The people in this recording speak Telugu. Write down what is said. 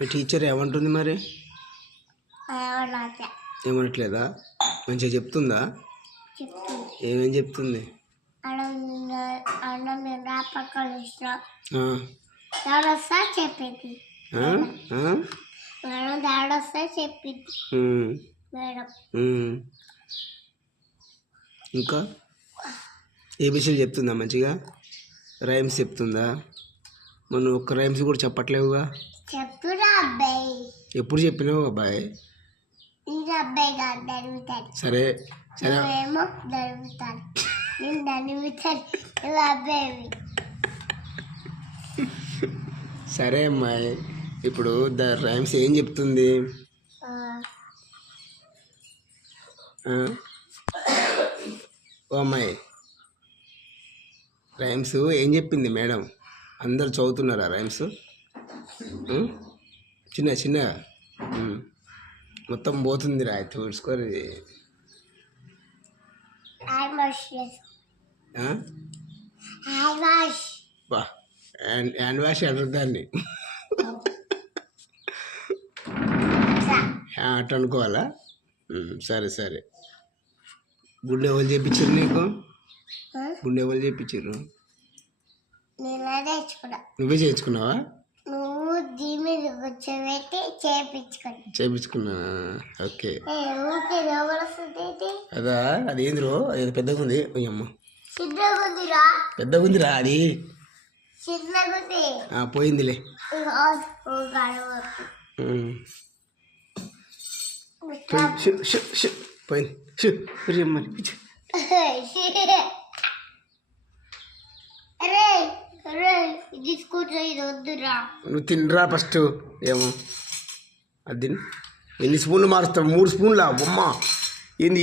మీ టీచర్ ఏమంటుంది మరి? ఏమనట్లేదా? మంచిగా చెప్తుందా? ఏమేం చెప్తుంది? చెప్పింది ఇంకా ఏబిసిలు చెప్తుందా మంచిగా? రైమ్స్ చెప్తుందా? మనం ఒక్క రైమ్స్ కూడా చెప్పట్లేవుగా. ఎప్పుడు చెప్పినావు అబ్బాయి? సరే సరే సరే అమ్మాయి, ఇప్పుడు రైమ్స్ ఏం చెప్తుంది? ఓ అమ్మాయి, రైమ్స్ ఏం చెప్పింది మేడం? అందరు చదువుతున్నారా రైమ్స్? చిన్న చిన్న మొత్తం పోతుందిరా, చూసుకోరు. బా హ్యాండ్ వాష్ అంటారు దాన్ని. అట్లా అనుకోవాలా? సరే సరే. గుండె ఎవరు చేయించారు నీకు? గుండె ఎవరు చేయించారు? నువ్వే చేయించుకున్నావా? చేయించుకున్నా. ఓకే. అదా, అదేంద్రో, అది పెద్దగా ఉంది. అమ్మ పెద్దగా ఉందిరా అది. పోయిందిలే. పోయింది. నువ్వు తినరా ఫస్ట్. ఏమో అది ఎన్ని స్పూన్లు మారుస్తావు? 3 స్పూన్లా బొమ్మ ఏంది?